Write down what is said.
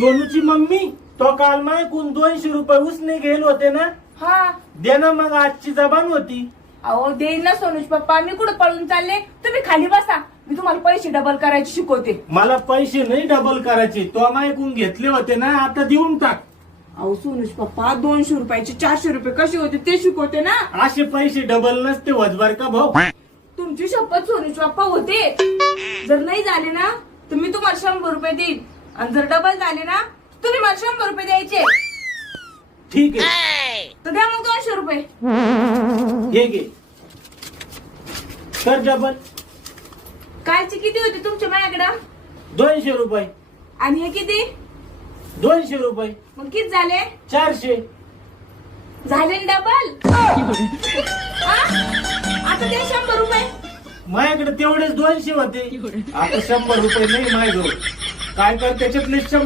सोनूची mummy तो काल मायकून 200 रुपये उसने घेल होते ना. हा दे ना मग, आजची जबान होती. अहो देईन ना सोनूज पप्पा. मी कुठं पळून चालले? तुम्ही खाली बसा, मी तुम्हाला पैसे डबल करायचे शिकवते. मला पैसे नाही डबल करायचे, तो मायकून घेतले होते ना, आता देऊन टाक. अहो सोनूज पप्पा 200 रुपयाचे 400 रुपये कसे होते ते शिकवते ना. असे पैसे डबल नसते वजबार का भाऊ. तुमची शपथ सोनूज पप्पा होते. जर नाही झाले ना तर मी तुम्हाला 100 रुपये देईन, आणि जर डबल झाले ना तुम्ही मला 100 रुपये द्यायचे. ठीक आहे, तर द्या मग 200 रुपये. हे घे, कर डबल. कालचे किती होते तुमच्या माझ्याकडं? 200 रुपये. आणि हे किती? 200 रुपये. मग किती झाले? 400. झाले डबल. आता द्या 100 रुपये. माझ्याकडे तेवढेच 200 होते, आता 100 रुपये नाही माझ्याजवळ. काय कर त्याच्यातले 100